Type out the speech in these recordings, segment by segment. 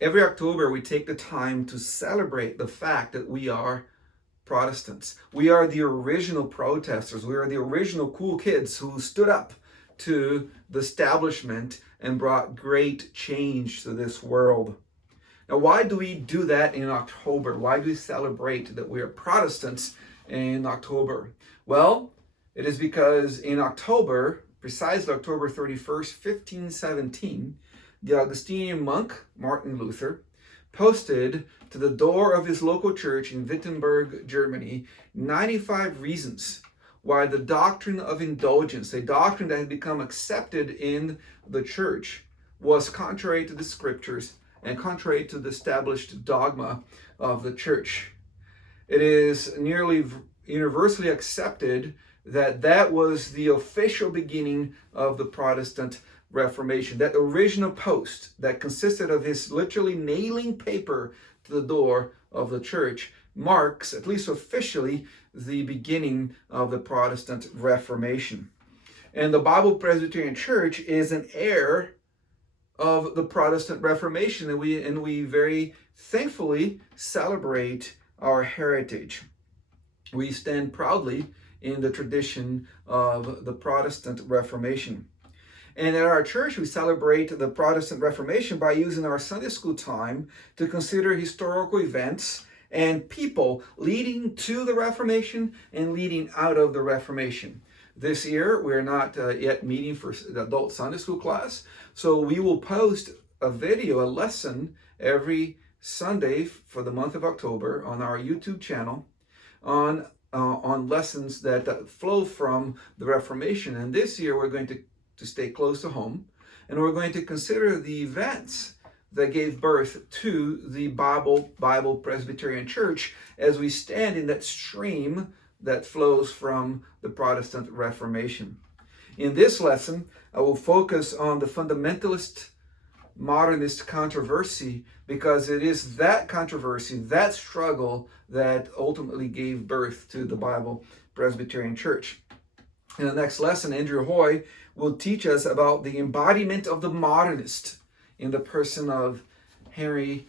Every October, we take the time to celebrate the fact that we are Protestants. We are the original protesters. We are the original cool kids who stood up to the establishment and brought great change to this world. Now, why do we do that in October? Why do we celebrate that we are Protestants in October? Well, it is because in October, precisely October 31st, 1517, the Augustinian monk, Martin Luther, posted to the door of his local church in Wittenberg, Germany, 95 reasons why the doctrine of indulgence, a doctrine that had become accepted in the church, was contrary to the scriptures and contrary to the established dogma of the church. It is nearly universally accepted that that was the official beginning of the Protestant Reformation. That original post that consisted of his literally nailing paper to the door of the church marks, at least officially, the beginning of the Protestant Reformation. And the Bible Presbyterian Church is an heir of the Protestant Reformation, and we very thankfully celebrate our heritage. We stand proudly in the tradition of the Protestant Reformation. And at our church, we celebrate the Protestant Reformation by using our Sunday school time to consider historical events and people leading to the Reformation and leading out of the Reformation. This year, we're not yet meeting for the adult Sunday school class, so we will post a video, a lesson, every Sunday for the month of October on our YouTube channel on lessons that flow from the Reformation. And this year, we're going to stay close to home, and we're going to consider the events that gave birth to the Bible Presbyterian Church as we stand in that stream that flows from the Protestant Reformation. In this lesson, I will focus on the Fundamentalist Modernist controversy, because it is that controversy, that struggle, that ultimately gave birth to the Bible Presbyterian Church. In the next lesson, Andrew Hoy will teach us about the embodiment of the modernist in the person of Henry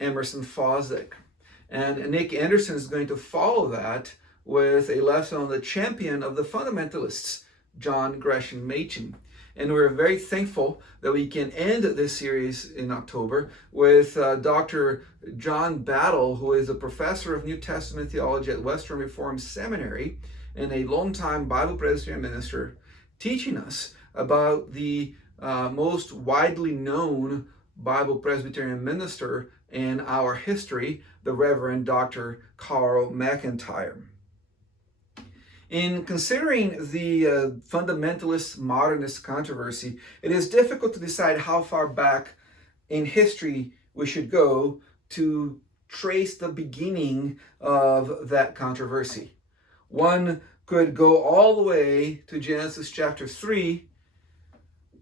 Emerson Fosdick. And Nick Anderson is going to follow that with a lesson on the champion of the fundamentalists, John Gresham Machen. And we're very thankful that we can end this series in October with Dr. John Battle, who is a professor of New Testament theology at Western Reformed Seminary and a longtime Bible Presbyterian minister, teaching us about the most widely known Bible Presbyterian minister in our history, the Reverend Dr. Carl McIntyre. In considering the fundamentalist modernist controversy, it is difficult to decide how far back in history we should go to trace the beginning of that controversy. One could go all the way to Genesis chapter 3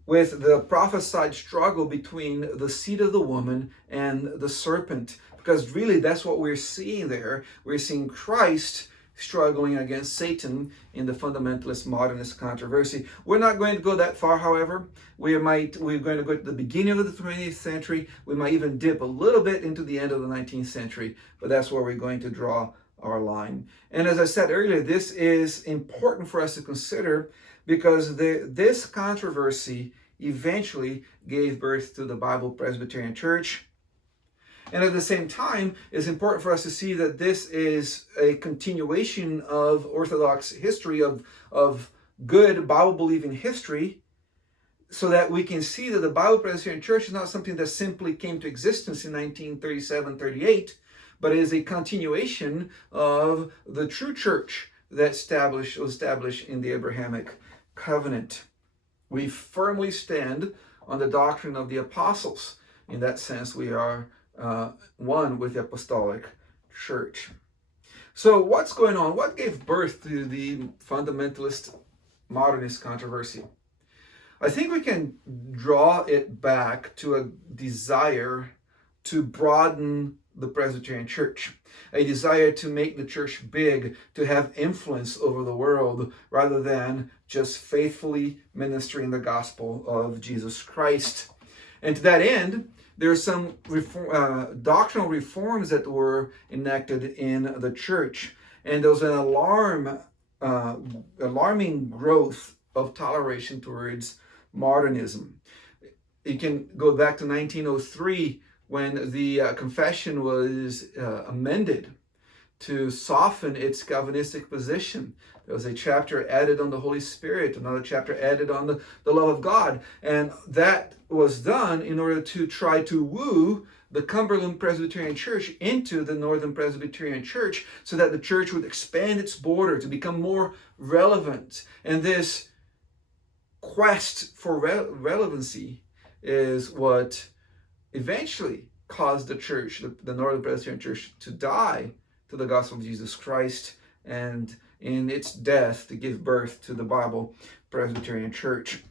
with the prophesied struggle between the seed of the woman and the serpent, because really that's what we're seeing there. We're seeing Christ struggling against Satan in the fundamentalist modernist controversy. We're not going to go that far, however. We're going to go to the beginning of the 20th century. We might even dip a little bit into the end of the 19th century, but that's where we're going to draw our line. And as I said earlier, this is important for us to consider because this controversy eventually gave birth to the Bible Presbyterian Church. And at the same time, it's important for us to see that this is a continuation of Orthodox history, of good Bible-believing history, so that we can see that the Bible Presbyterian Church is not something that simply came to existence in 1937-38, but is a continuation of the true church that was established in the Abrahamic covenant. We firmly stand on the doctrine of the apostles. In that sense, we are one with the apostolic church. So what's going on? What gave birth to the fundamentalist modernist controversy? I think we can draw it back to a desire to broaden the Presbyterian Church, a desire to make the church big, to have influence over the world, rather than just faithfully ministering the gospel of Jesus Christ. And to that end, there are some doctrinal reforms that were enacted in the church, and there was an alarming growth of toleration towards modernism. You can go back to 1903 when the confession was amended to soften its Calvinistic position. There was a chapter added on the Holy Spirit, another chapter added on the love of God. And that was done in order to try to woo the Cumberland Presbyterian Church into the Northern Presbyterian Church so that the church would expand its border to become more relevant. And this quest for relevancy is what eventually caused the church, the Northern Presbyterian Church, to die to the gospel of Jesus Christ, and in its death to give birth to the Bible Presbyterian Church.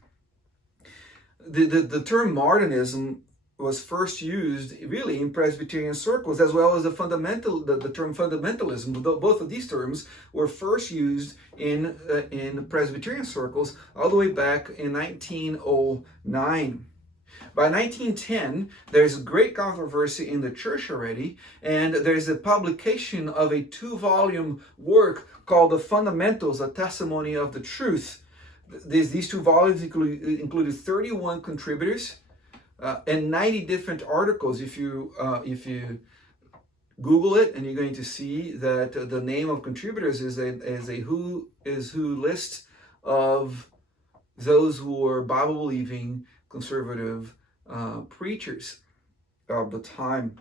The term modernism was first used really in Presbyterian circles, as well as the term fundamentalism. Both of these terms were first used in Presbyterian circles all the way back in 1909. By 1910, there's great controversy in the church already, and there's a publication of a 2-volume work called The Fundamentals, A Testimony of the Truth. These 2 volumes included 31 contributors and 90 different articles. If you Google it, and you're going to see that the name of contributors is a who is who list of those who are Bible-believing conservative preachers of the time.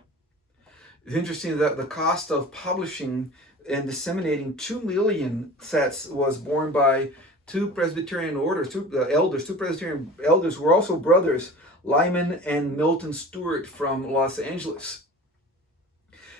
It's interesting that the cost of publishing and disseminating 2 million sets was borne by 2 Presbyterian orders, 2 Presbyterian elders who were also brothers, Lyman and Milton Stewart from Los Angeles.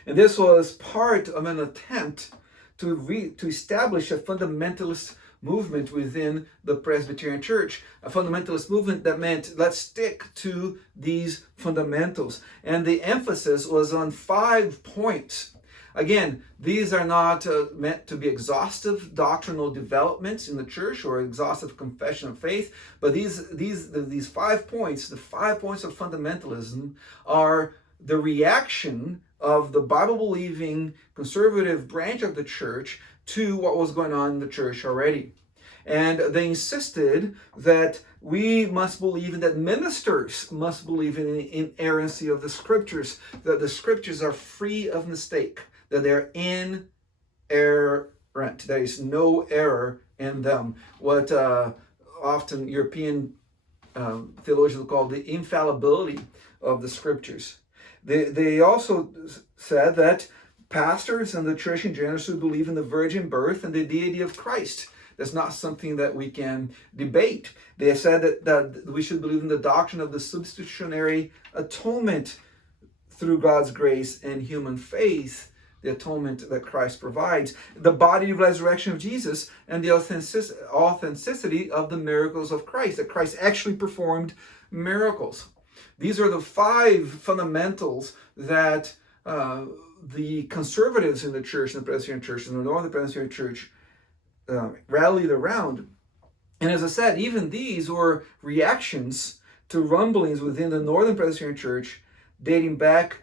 And this was part of an attempt to establish a fundamentalist movement within the Presbyterian Church, a fundamentalist movement that meant let's stick to these fundamentals. And the emphasis was on 5 points. Again, these are not meant to be exhaustive doctrinal developments in the church or exhaustive confession of faith, but these 5 points, the 5 points of fundamentalism, are the reaction of the Bible-believing conservative branch of the church to what was going on in the church already. And they insisted that we must believe, and that ministers must believe in the inerrancy of the scriptures, that the scriptures are free of mistake, that they're inerrant. There is no error in them. What often European theologians call the infallibility of the scriptures. They also said that pastors and the church in general should believe in the virgin birth and the deity of Christ. That's not something that we can debate. They said that we should believe in the doctrine of the substitutionary atonement through God's grace and human faith, the atonement that Christ provides, the body resurrection of Jesus, and the authenticity of the miracles of Christ, that Christ actually performed miracles. These are the 5 fundamentals that the conservatives in the church, in the Presbyterian Church, in the Northern Presbyterian Church, rallied around. And as I said, even these were reactions to rumblings within the Northern Presbyterian Church dating back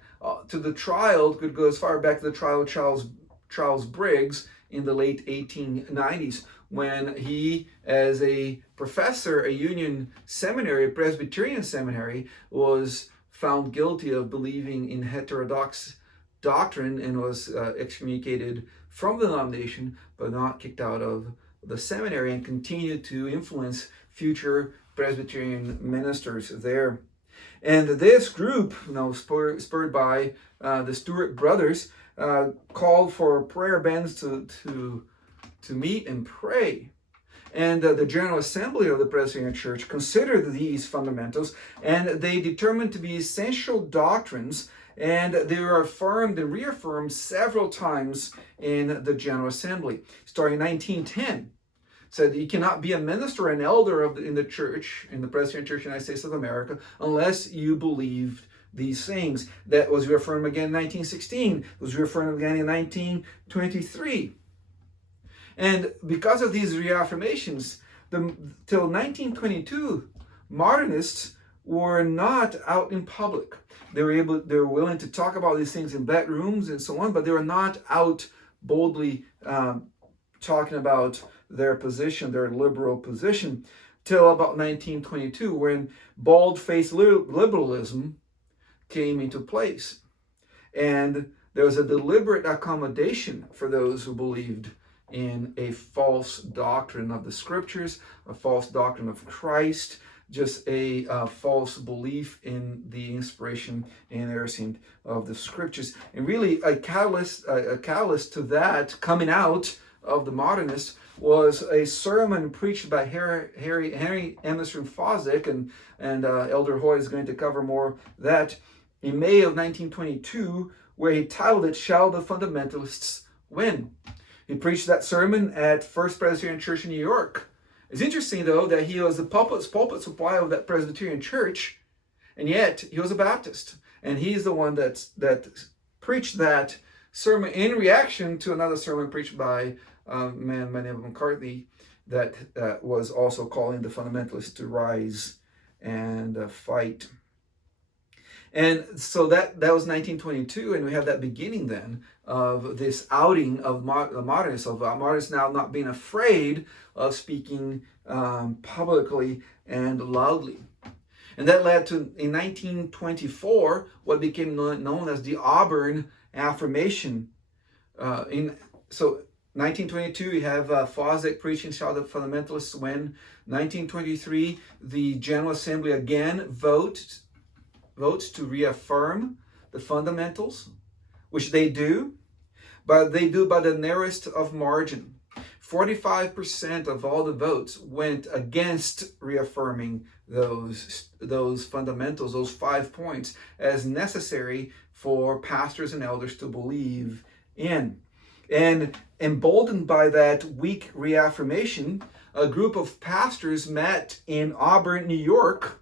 to the trial, could go as far back to the trial of Charles Briggs in the late 1890s, when he, as a professor, a Union seminary, a Presbyterian seminary, was found guilty of believing in heterodox doctrine and was excommunicated from the denomination, but not kicked out of the seminary, and continued to influence future Presbyterian ministers there. And this group, spurred by the Stewart brothers, called for prayer bands to meet and pray. And the General Assembly of the Presbyterian Church considered these fundamentals, and they determined to be essential doctrines, and they were affirmed and reaffirmed several times in the General Assembly. Starting in 1910, said you cannot be a minister or an elder in the church, in the Presbyterian Church in the United States of America, unless you believed these things. That was reaffirmed again in 1916. It was reaffirmed again in 1923. And because of these reaffirmations, till 1922, modernists were not out in public. They were willing to talk about these things in bedrooms and so on, but they were not out boldly talking about their position, their liberal position, till about 1922, when bald-faced liberalism came into place. And there was a deliberate accommodation for those who believed in a false doctrine of the scriptures, a false doctrine of Christ, just a false belief in the inspiration and inerrancy of the scriptures. And really a catalyst to that coming out of the Modernists was a sermon preached by Henry Emerson Fosdick, and Elder Hoy is going to cover more that in May of 1922, where he titled it, "Shall the Fundamentalists Win?" He preached that sermon at First Presbyterian Church in New York. It's interesting, though, that he was the pulpit supply of that Presbyterian church, and yet he was a Baptist. And he's the one that preached that sermon in reaction to another sermon preached by a man by the name of McCarthy that was also calling the fundamentalists to rise and fight. And so that was 1922, and we have that beginning then of this outing of the Modernists, of Modernists now not being afraid of speaking publicly and loudly. And that led to, in 1924, what became known as the Auburn Affirmation. So 1922, you have Fosdick preaching, "Shall the Fundamentalists Win?" 1923, the General Assembly again votes to reaffirm the fundamentals, which they do, but they do by the narrowest of margin. 45% of all the votes went against reaffirming those fundamentals, those 5 points, as necessary for pastors and elders to believe in. And emboldened by that weak reaffirmation, a group of pastors met in Auburn, New York,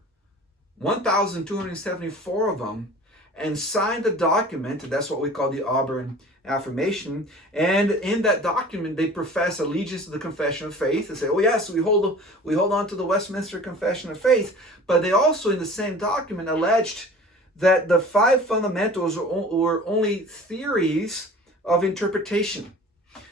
1,274 of them, and signed a document. That's what we call the Auburn Affirmation. And in that document, they profess allegiance to the Confession of Faith. They say, "Oh yes, we hold on to the Westminster Confession of Faith." But they also, in the same document, alleged that the 5 fundamentals were only theories of interpretation.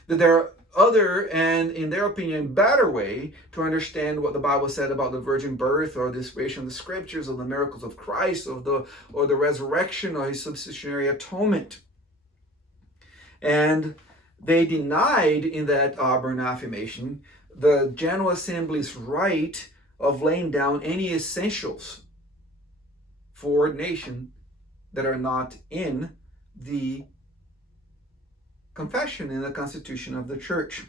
That there are other, and in their opinion, better way to understand what the Bible said about the virgin birth, or the inspiration of the scriptures, or the miracles of Christ, or the resurrection, or his substitutionary atonement. And they denied in that Auburn Affirmation the General Assembly's right of laying down any essentials for ordination that are not in the confession, in the Constitution of the Church.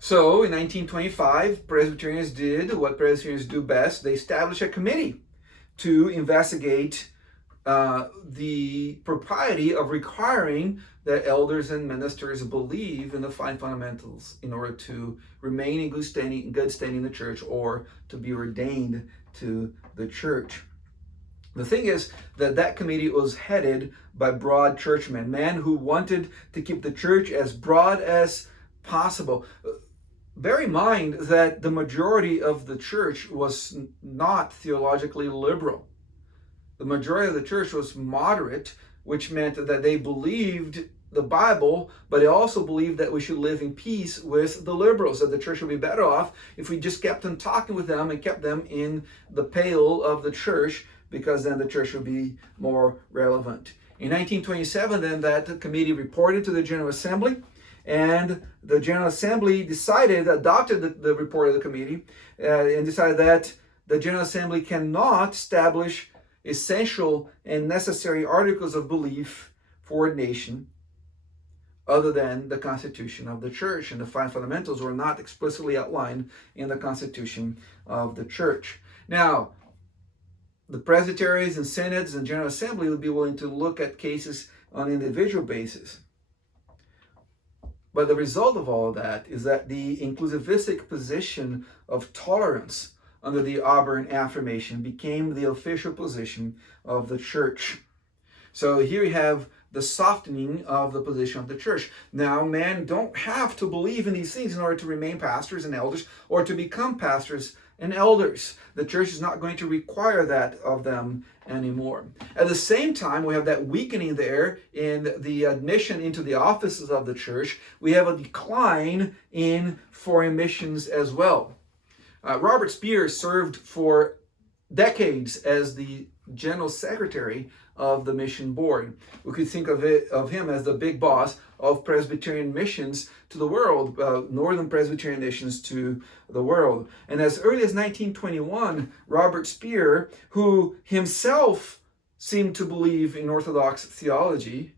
So in 1925, Presbyterians did what Presbyterians do best. They established a committee to investigate the propriety of requiring that elders and ministers believe in the 5 fundamentals in order to remain in good standing in the church, or to be ordained to the church. The thing is that committee was headed by broad churchmen, men who wanted to keep the church as broad as possible. Bear in mind that the majority of the church was not theologically liberal. The majority of the church was moderate, which meant that they believed the Bible, but they also believed that we should live in peace with the liberals, that the church would be better off if we just kept on talking with them and kept them in the pale of the church, because then the church would be more relevant. In 1927, then, that committee reported to the General Assembly, and the General Assembly adopted the report of the committee, and decided that the General Assembly cannot establish essential and necessary articles of belief for ordination other than the Constitution of the Church, and the 5 fundamentals were not explicitly outlined in the Constitution of the Church. Now, the presbyteries and synods and General Assembly would be willing to look at cases on an individual basis. But the result of all of that is that the inclusivistic position of tolerance under the Auburn Affirmation became the official position of the church. So here you have the softening of the position of the church. Now, men don't have to believe in these things in order to remain pastors and elders, or to become pastors and elders. The church is not going to require that of them anymore. At the same time, we have that weakening there in the admission into the offices of the church. We have a decline in foreign missions as well. Robert Spear served for decades as the general secretary of the mission board. We could think of him as the big boss of Presbyterian missions to the world, Northern Presbyterian missions to the world. And as early as 1921, Robert Spear, who himself seemed to believe in Orthodox theology,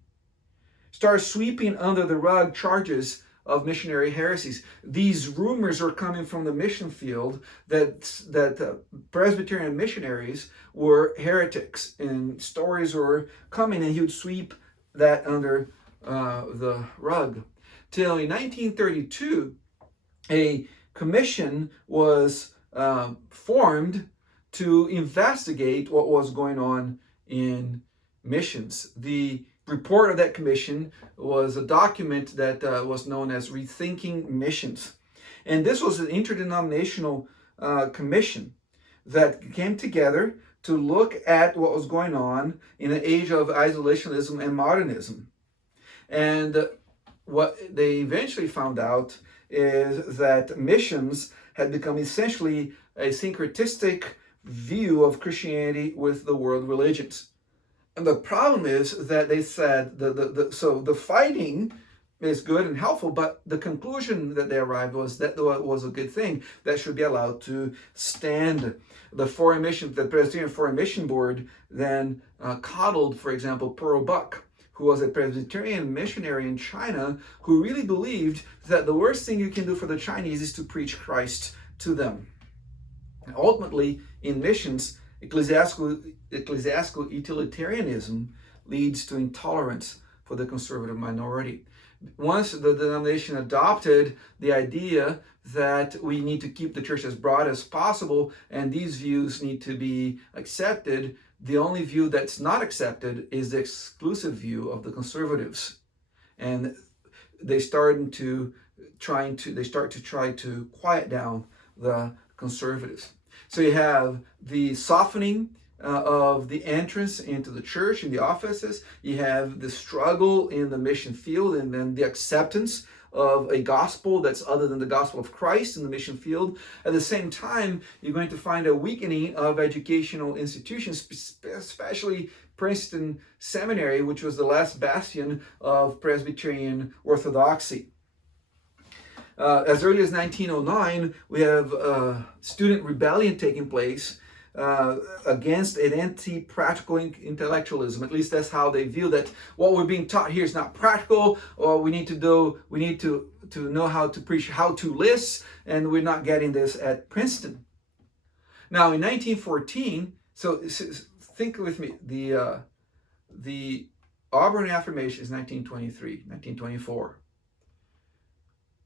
started sweeping under the rug charges of missionary heresies. These rumors are coming from the mission field that Presbyterian missionaries were heretics, and stories were coming, and he would sweep that under the rug. Till in 1932, a commission was formed to investigate what was going on in missions. The report of that commission was a document that was known as Rethinking Missions. And this was an interdenominational commission that came together to look at what was going on in an age of isolationism and modernism. And what they eventually found out is that missions had become essentially a syncretistic view of Christianity with the world religions. And the problem is that they said so the fighting is good and helpful, but the conclusion that they arrived was that was a good thing that should be allowed to stand. The Presbyterian Foreign Mission Board then coddled, for example, Pearl Buck, who was a Presbyterian missionary in China, who really believed that the worst thing you can do for the Chinese is to preach Christ to them. And ultimately, in missions, ecclesiastical utilitarianism leads to intolerance for the conservative minority. Once the denomination adopted the idea that we need to keep the church as broad as possible and these views need to be accepted, the only view that's not accepted is the exclusive view of the conservatives. And they start to try to quiet down the conservatives. So you have the softening of the entrance into the church, in the offices. You have the struggle in the mission field, and then the acceptance of a gospel that's other than the gospel of Christ in the mission field. At the same time, you're going to find a weakening of educational institutions, especially Princeton Seminary, which was the last bastion of Presbyterian orthodoxy. As early as 1909, we have student rebellion taking place against an anti-practical intellectualism. At least that's how they view that. What we're being taught here is not practical, or we need to know how to preach, how to list, and we're not getting this at Princeton. Now, in 1914, so think with me, the Auburn affirmation is 1923, 1924.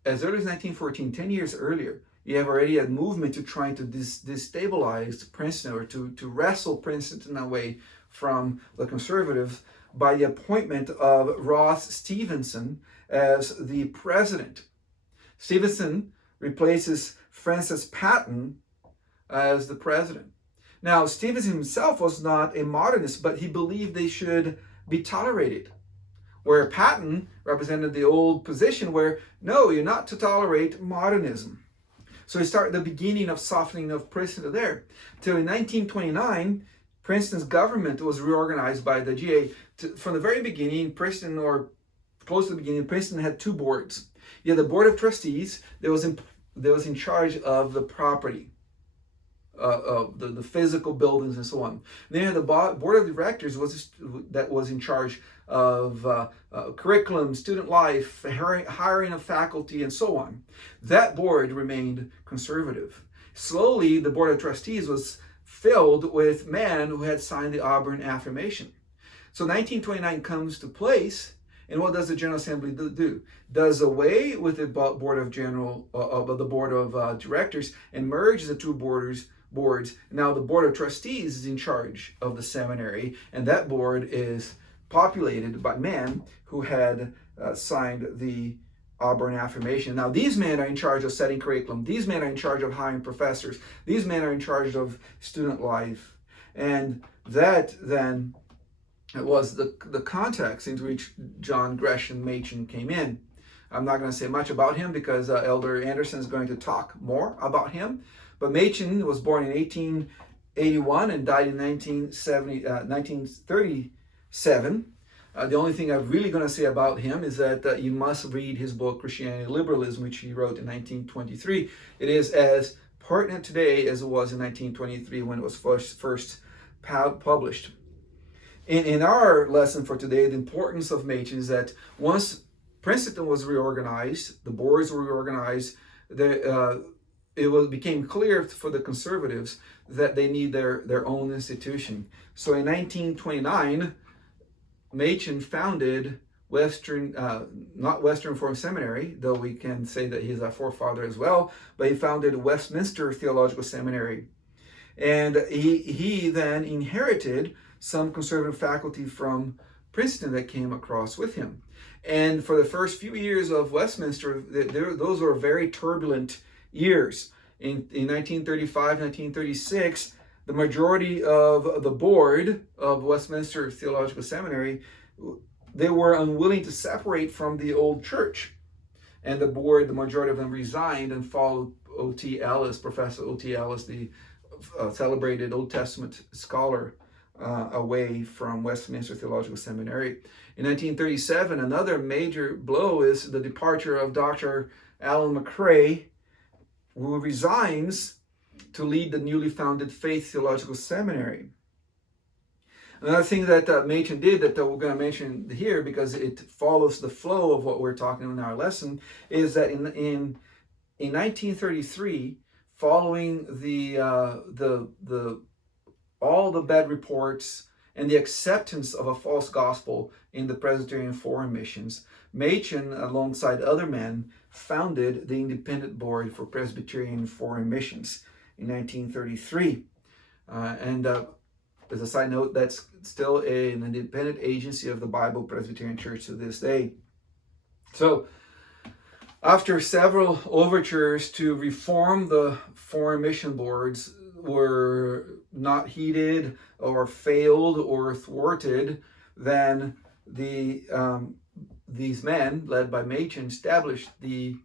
As early as 1914, 10 years earlier, you have already a movement to trying to destabilize Princeton, or to wrestle Princeton away from the conservatives by the appointment of Ross Stevenson as the president. Stevenson replaces Francis Patton as the president. Now, Stevenson himself was not a modernist, but he believed they should be tolerated. Where Patton represented the old position where, no, you're not to tolerate modernism. So we start the beginning of softening of Princeton there. Till in 1929, Princeton's government was reorganized by the GA. From the very beginning, Princeton, or close to the beginning, Princeton had two boards. You had the Board of Trustees that was in charge of the property, the physical buildings and so on. And then you had the Board of Directors that was in charge of curriculum, student life, hiring of faculty, and so on. That board remained conservative. Slowly, the Board of Trustees was filled with men who had signed the Auburn Affirmation. So 1929 comes to place, and what does the General Assembly do? Does away with the Board of Directors and merge the two boards. Now the Board of Trustees is in charge of the seminary, and that board is populated by men who had signed the Auburn affirmation. Now, these men are in charge of setting curriculum. These men are in charge of hiring professors. These men are in charge of student life. And that then was the context into which John Gresham Machen came in. I'm not going to say much about him because Elder Anderson is going to talk more about him. But Machen was born in 1881 and died in 1937. The only thing I'm really going to say about him is that you must read his book, Christianity and Liberalism, which he wrote in 1923. It is as pertinent today as it was in 1923 when it was first published. In our lesson for today, the importance of Machen is that once Princeton was reorganized, the boards were reorganized, it became clear for the conservatives that they need their own institution. So in 1929, Machen founded not Western Reformed Seminary, though we can say that he's a forefather as well, but he founded Westminster Theological Seminary. And he then inherited some conservative faculty from Princeton that came across with him. And for the first few years of Westminster, those were very turbulent years. In 1935, 1936, the majority of the board of Westminster Theological Seminary, they were unwilling to separate from the old church. And the board, the majority of them resigned and followed O.T. Ellis, Professor O.T. Ellis, the celebrated Old Testament scholar, away from Westminster Theological Seminary. In 1937, another major blow is the departure of Dr. Alan McCrae, who resigns to lead the newly founded Faith Theological Seminary. Another thing that Machen did that we're going to mention here, because it follows the flow of what we're talking in our lesson, is that in 1933, following all the bad reports and the acceptance of a false gospel in the Presbyterian foreign missions, Machen, alongside other men, founded the Independent Board for Presbyterian Foreign Missions in 1933. As a side note, that's still an independent agency of the Bible Presbyterian Church to this day. So, after several overtures to reform the foreign mission boards were not heeded or failed or thwarted, then these men, led by Machen, established the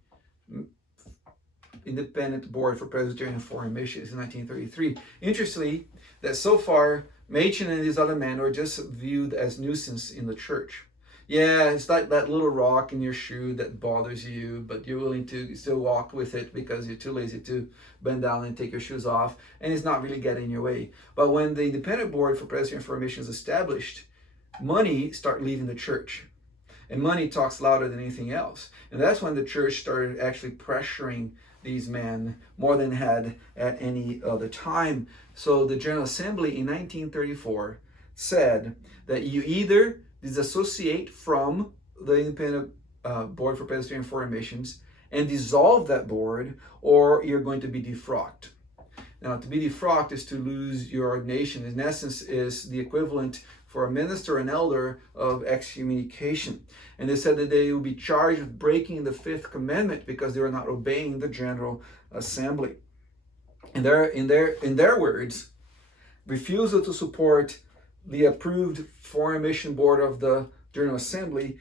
Independent Board for Presbyterian Foreign Missions in 1933. Interestingly, that so far, Machen and these other men were just viewed as nuisance in the church. Yeah, it's like that little rock in your shoe that bothers you, but you're willing to still walk with it because you're too lazy to bend down and take your shoes off, and it's not really getting in your way. But when the Independent Board for Presbyterian Foreign Missions is established, money started leaving the church. And money talks louder than anything else. And that's when the church started actually pressuring these men more than it had at any other time. So the General Assembly in 1934 said that you either disassociate from the Independent Board for Presbyterian Foreign Missions and dissolve that board, or you're going to be defrocked. Now, to be defrocked is to lose your ordination. In essence, is the equivalent for a minister, an elder, of excommunication. And they said that they would be charged with breaking the Fifth Commandment because they were not obeying the General Assembly. In their words, refusal to support the approved Foreign Mission Board of the General Assembly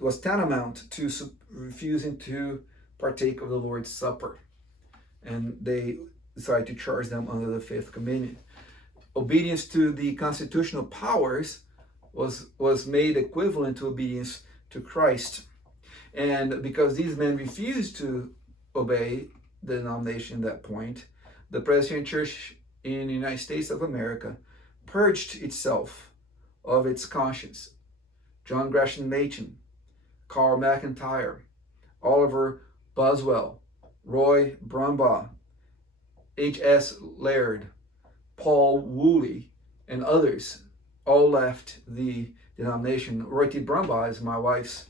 was tantamount to refusing to partake of the Lord's Supper. And they decided to charge them under the Fifth Commandment. Obedience to the constitutional powers was made equivalent to obedience to Christ. And because these men refused to obey the denomination at that point, the Presbyterian Church in the United States of America purged itself of its conscience. John Gresham Machen, Carl McIntyre, Oliver Boswell, Roy Brumbaugh, H.S. Laird, Paul Woolley, and others all left the denomination. Roy T. Brumbaugh is my wife's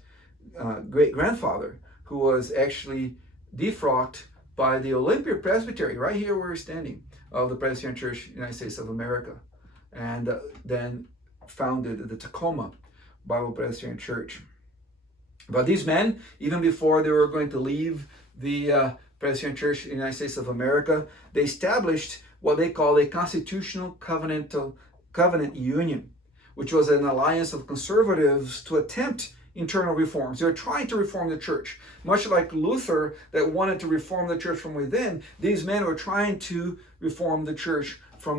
great-grandfather, who was actually defrocked by the Olympia Presbytery, right here where we're standing, of the Presbyterian Church in the United States of America, and then founded the Tacoma Bible Presbyterian Church. But these men, even before they were going to leave the Presbyterian Church in the United States of America, they established what they call a constitutional covenant union, which was an alliance of conservatives to attempt internal reforms. They were trying to reform the church. Much like Luther that wanted to reform the church from within, these men were trying to reform the church from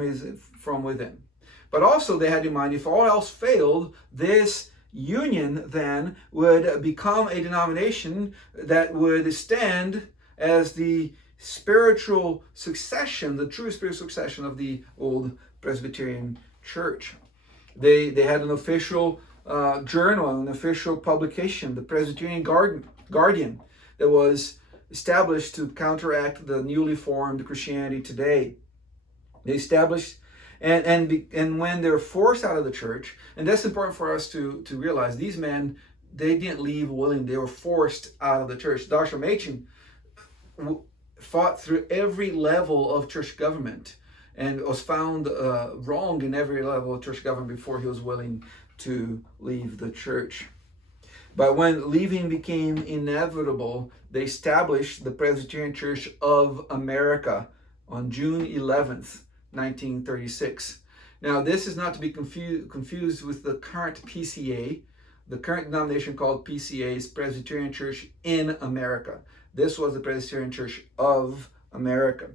within. But also they had in mind, if all else failed, this union then would become a denomination that would stand as the spiritual succession, the true spiritual succession of the old Presbyterian Church. They had an official journal, an official publication, the Presbyterian Guardian, that was established to counteract the newly formed Christianity today. They established, and when they're forced out of the church, and that's important for us to realize, these men, they didn't leave willingly, they were forced out of the church. Dr. Machen fought through every level of church government and was found wrong in every level of church government before he was willing to leave the church. But when leaving became inevitable, they established the Presbyterian Church of America on June 11th, 1936. Now, this is not to be confused with the current PCA. The current denomination called PCA is Presbyterian Church in America. This was the Presbyterian Church of America.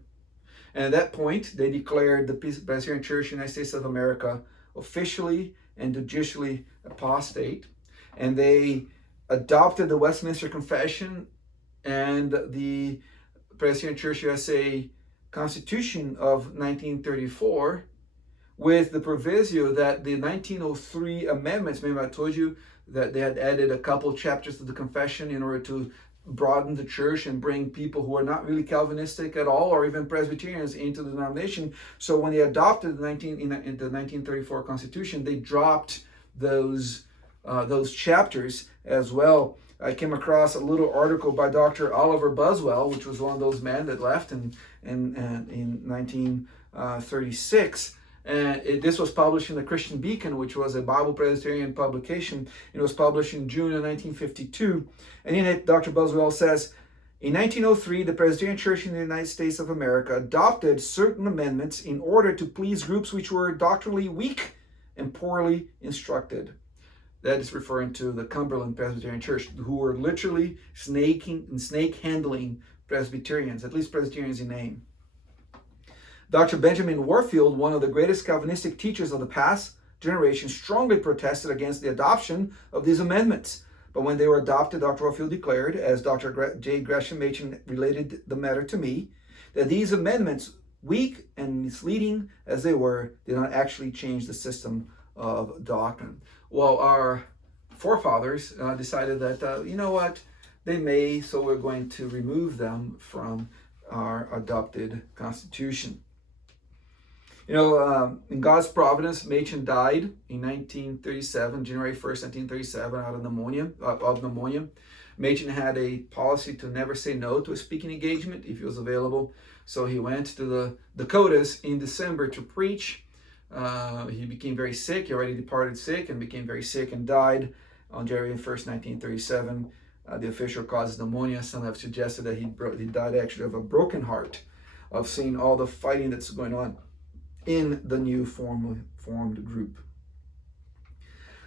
And at that point, they declared the Presbyterian Church in the United States of America officially and judicially apostate. And they adopted the Westminster Confession and the Presbyterian Church USA Constitution of 1934 with the proviso that the 1903 amendments, remember I told you that they had added a couple chapters to the confession in order to broaden the church and bring people who are not really Calvinistic at all or even Presbyterians into the denomination. So when they adopted the 1934 Constitution, they dropped those chapters as well. I came across a little article by Dr. Oliver Buswell, which was one of those men that left in 1936. And this was published in the Christian Beacon, which was a Bible Presbyterian publication. It was published in June of 1952. And in it, Dr. Buswell says, in 1903, the Presbyterian Church in the United States of America adopted certain amendments in order to please groups which were doctrinally weak and poorly instructed. That is referring to the Cumberland Presbyterian Church, who were literally snake-handling Presbyterians, at least Presbyterians in name. Dr. Benjamin Warfield, one of the greatest Calvinistic teachers of the past generation, strongly protested against the adoption of these amendments. But when they were adopted, Dr. Warfield declared, as Dr. J. Gresham Machen related the matter to me, that these amendments, weak and misleading as they were, did not actually change the system of doctrine. Well, our forefathers decided that, you know what, they may, so we're going to remove them from our adopted constitution. You know, in God's providence, Machen died in 1937, January 1st, 1937, out of pneumonia. Machen had a policy to never say no to a speaking engagement if he was available. So he went to the Dakotas in December to preach. He became very sick. He already departed sick and became very sick and died on January 1st, 1937. The official cause is pneumonia. Some have suggested that he died actually of a broken heart of seeing all the fighting that's going on in the new formed group.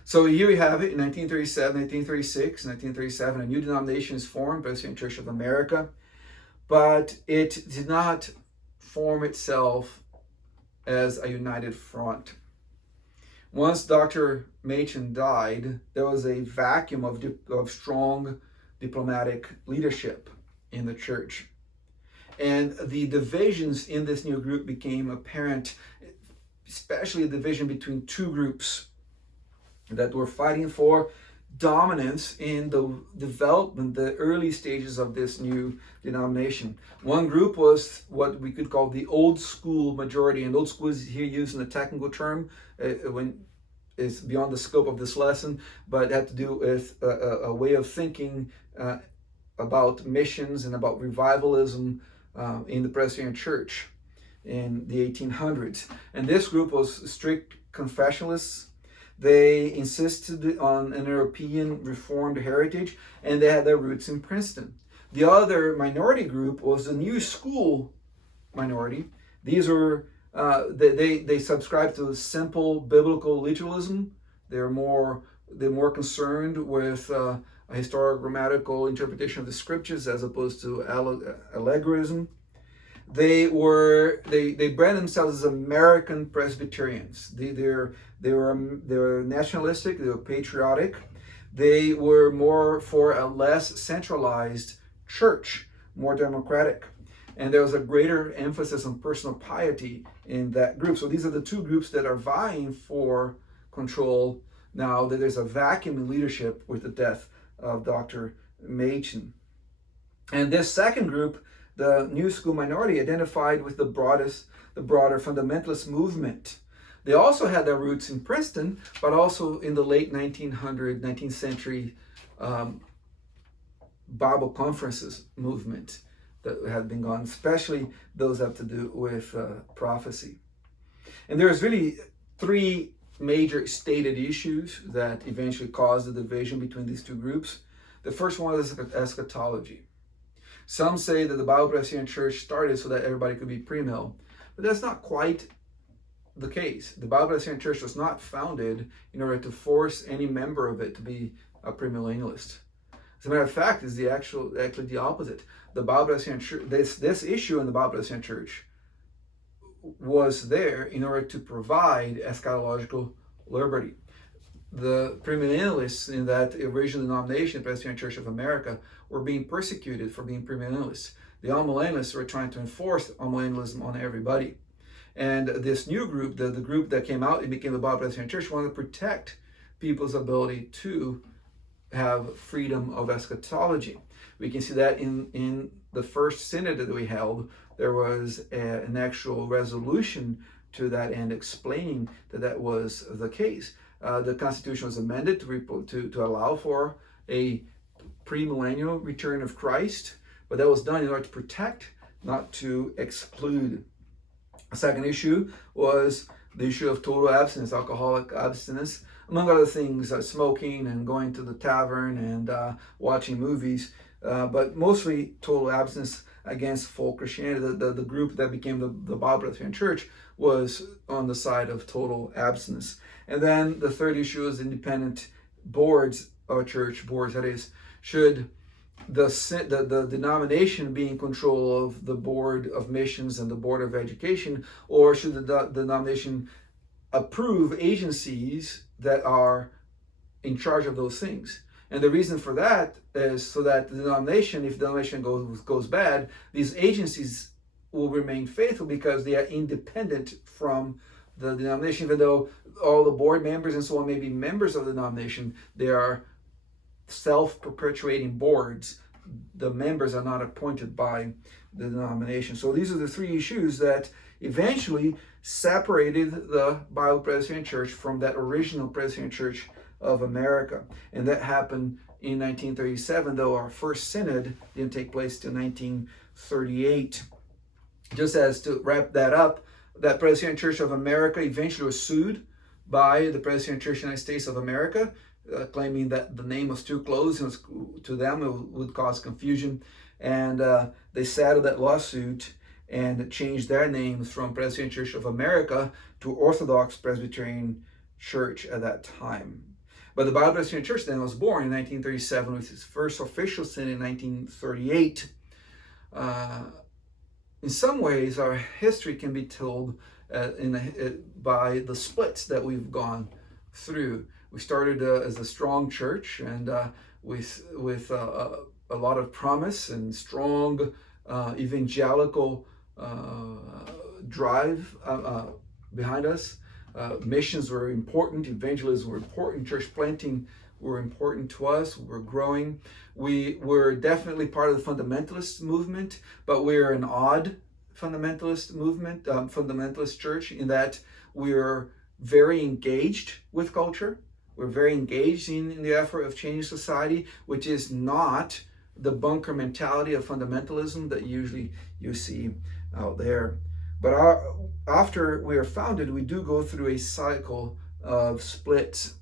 So here we have it in 1937, 1936, 1937, a new denomination is formed, Presbyterian Church of America, but it did not form itself as a united front. Once Dr. Machen died, there was a vacuum of strong diplomatic leadership in the church. And the divisions in this new group became apparent, especially a division between two groups that were fighting for dominance in the development, the early stages of this new denomination. One group was what we could call the old school majority, and old school is here used in a technical term when it's beyond the scope of this lesson, but it had to do with a way of thinking about missions and about revivalism in the Presbyterian Church in the 1800s. And this group was strict confessionalists. They insisted on an European Reformed heritage, and they had their roots in Princeton. The other minority group was the New School minority. These were they subscribed to simple biblical literalism. They're more concerned with a historical grammatical interpretation of the scriptures as opposed to allegorism. They brand themselves as American Presbyterians. They were nationalistic. They were patriotic. They were more for a less centralized church, more democratic. And there was a greater emphasis on personal piety in that group. So these are the two groups that are vying for control now that there's a vacuum in leadership with the death of Dr. Machen. And this second group, the New School minority, identified with the broader fundamentalist movement. They also had their roots in Princeton, but also in the late 19th century Bible conferences movement that had been gone, especially those that have to do with prophecy. And there's really three major stated issues that eventually caused the division between these two groups. The first one is eschatology. Some say that the Bible Presbyterian Church started so that everybody could be premill, but that's not quite the case. The Bible Presbyterian Church was not founded in order to force any member of it to be a premillennialist. As a matter of fact, it's actually the opposite. The Bible Presbyterian Church, this issue in the Bible Presbyterian Church was there in order to provide eschatological liberty. The premillennialists in that original denomination, the Presbyterian Church of America, were being persecuted for being premillennialists. The amillennialists were trying to enforce amillennialism on everybody. And this new group, the group that came out and became the Bible Presbyterian Church, wanted to protect people's ability to have freedom of eschatology. We can see that in the first synod that we held. There was an actual resolution to that end explaining that was the case. The Constitution was amended to allow for a premillennial return of Christ, but that was done in order to protect, not to exclude. A second issue was the issue of total abstinence, alcoholic abstinence, among other things, smoking and going to the tavern and watching movies, but mostly total abstinence against full Christianity. The group that became the Bible Presbyterian Church was on the side of total abstinence. And then the third issue is independent boards of church boards. That is, should the denomination be in control of the board of missions and the board of education, or should the denomination approve agencies that are in charge of those things? And the reason for that is so that the denomination, if the denomination goes bad, these agencies will remain faithful because they are independent from the denomination. Even though all the board members and so on may be members of the denomination, they are self-perpetuating boards. The members are not appointed by the denomination. So these are the three issues that eventually separated the Bible Presbyterian Church from that original Presbyterian Church of America. And that happened in 1937, though our first synod didn't take place till 1938. Just as to wrap that up, that Presbyterian Church of America eventually was sued by the Presbyterian Church of the United States of America, claiming that the name was too close and to them it would cause confusion. And they settled that lawsuit and changed their names from Presbyterian Church of America to Orthodox Presbyterian Church at that time. But the Bible Presbyterian Church then was born in 1937 with its first official synod in 1938. In some ways, our history can be told by the splits that we've gone through. We started as a strong church and with a lot of promise and strong evangelical drive behind us. Missions were important, evangelism were important, church planting were important to us. We're growing. We were definitely part of the fundamentalist movement, but we're an odd fundamentalist movement, fundamentalist church, in that we're very engaged with culture. We're very engaged in the effort of changing society, which is not the bunker mentality of fundamentalism that usually you see out there. But after we are founded, we do go through a cycle of splits.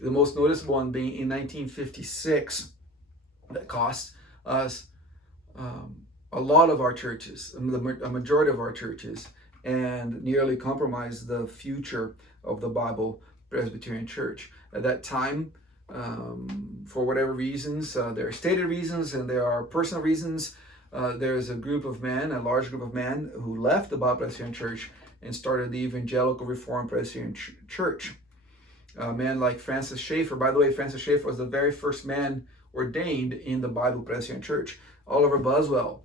The most noticeable one being in 1956, that cost us a lot of our churches, a majority of our churches, and nearly compromised the future of the Bible Presbyterian Church. At that time, for whatever reasons, there are stated reasons and there are personal reasons, there's a large group of men who left the Bible Presbyterian Church and started the Evangelical Reformed Presbyterian Church. A man like Francis Schaeffer. By the way, Francis Schaeffer was the very first man ordained in the Bible Presbyterian Church. Oliver Buswell,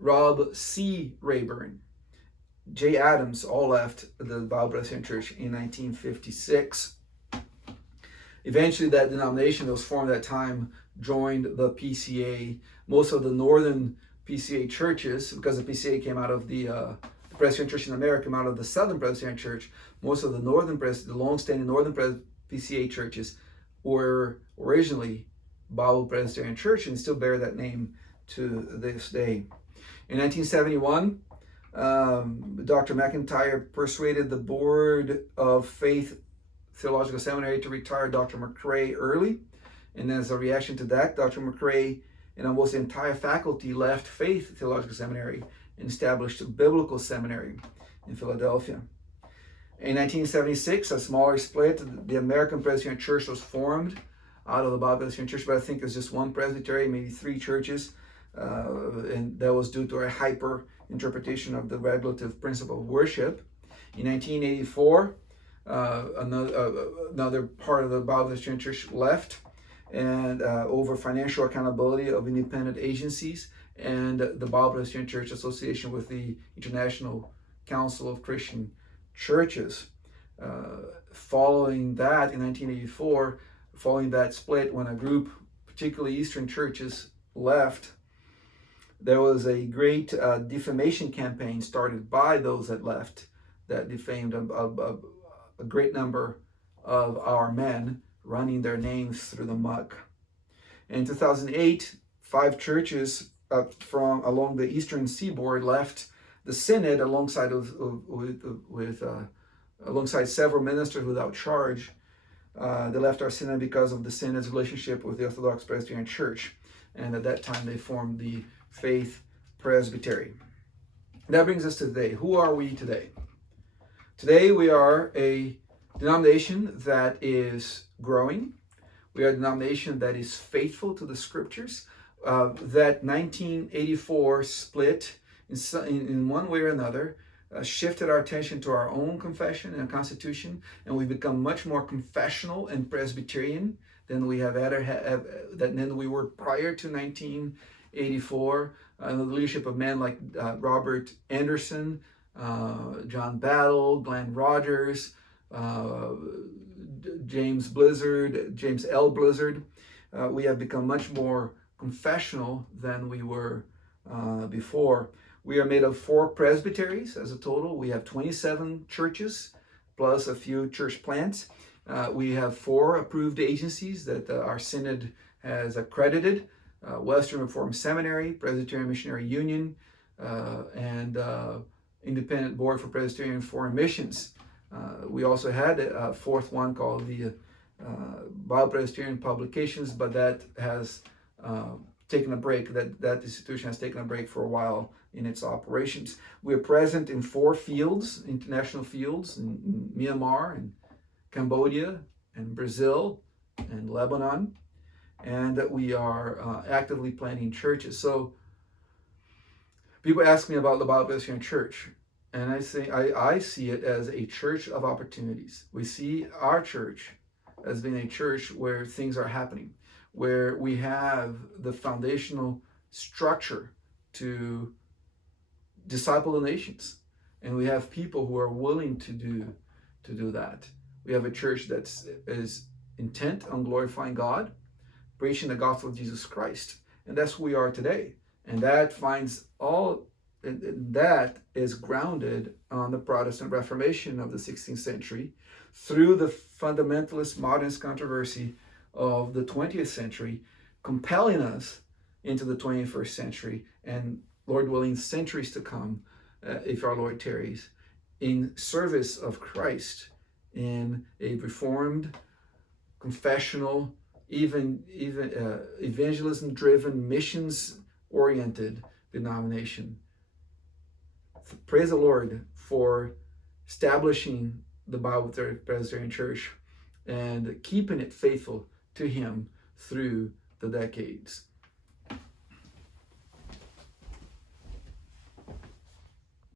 Rob C. Rayburn, J. Adams all left the Bible Presbyterian Church in 1956. Eventually, that denomination that was formed at that time joined the PCA. Most of the northern PCA churches, because the PCA came out of the Presbyterian Church in America, came out of the Southern Presbyterian Church. Most of the long-standing northern PCA churches were originally Bible Presbyterian Church and still bear that name to this day. In 1971, Dr. McIntyre persuaded the Board of Faith Theological Seminary to retire Dr. McCrae early. And as a reaction to that, Dr. McCrae and almost the entire faculty left Faith Theological Seminary and established a Biblical Seminary in Philadelphia. In 1976, a smaller split, the American Presbyterian Church was formed out of the Bible Presbyterian Church, but I think it was just one presbytery, maybe 3 churches, and that was due to a hyper interpretation of the regulative principle of worship. In 1984, another part of the Bible Presbyterian Church left, and over financial accountability of independent agencies, and the Bible Presbyterian Church Association with the International Council of Christian Churches. Following that, in 1984, following that split, when a group, particularly Eastern churches, left, there was a great defamation campaign started by those that left that defamed a great number of our men, running their names through the muck. In 2008, 5 churches from along the eastern seaboard left the synod alongside alongside several ministers without charge. They left our synod because of the synod's relationship with the Orthodox Presbyterian Church, and at that time they formed the Faith Presbytery. That brings us to today. Who are we today? Today we are a denomination that is growing. We are a denomination that is faithful to the Scriptures. That 1984 split in one way or another shifted our attention to our own confession and constitution, and we've become much more confessional and Presbyterian than we than we were prior to 1984. Under the leadership of men like Robert Anderson, John Battle, Glenn Rogers, James L. Blizzard, we have become much more confessional than we were before. We are made of 4 presbyteries as a total. We have 27 churches plus a few church plants. We have 4 approved agencies that our synod has accredited: Western Reformed Seminary, Presbyterian Missionary Union, and Independent Board for Presbyterian Foreign Missions. We also had a 4th one called the Bible Presbyterian Publications, but that has taken a break. That institution has taken a break for a while in its operations. We are present in 4 fields, international fields, in Myanmar and Cambodia and Brazil and Lebanon, and that we are actively planting churches. So people ask me about the Bible Presbyterian Church, and I say I see it as a church of opportunities. We see our church as being a church where things are happening, where we have the foundational structure to disciple the nations, and we have people who are willing to do that. We have a church that is intent on glorifying God, preaching the gospel of Jesus Christ, and that's who we are today. And that is grounded on the Protestant Reformation of the 16th century, through the fundamentalist modernist controversy of the 20th century, compelling us into the 21st century, and Lord willing, centuries to come, if our Lord tarries, in service of Christ in a reformed, confessional, even evangelism-driven, missions-oriented denomination. Praise the Lord for establishing the Bible Presbyterian Church and keeping it faithful to Him through the decades.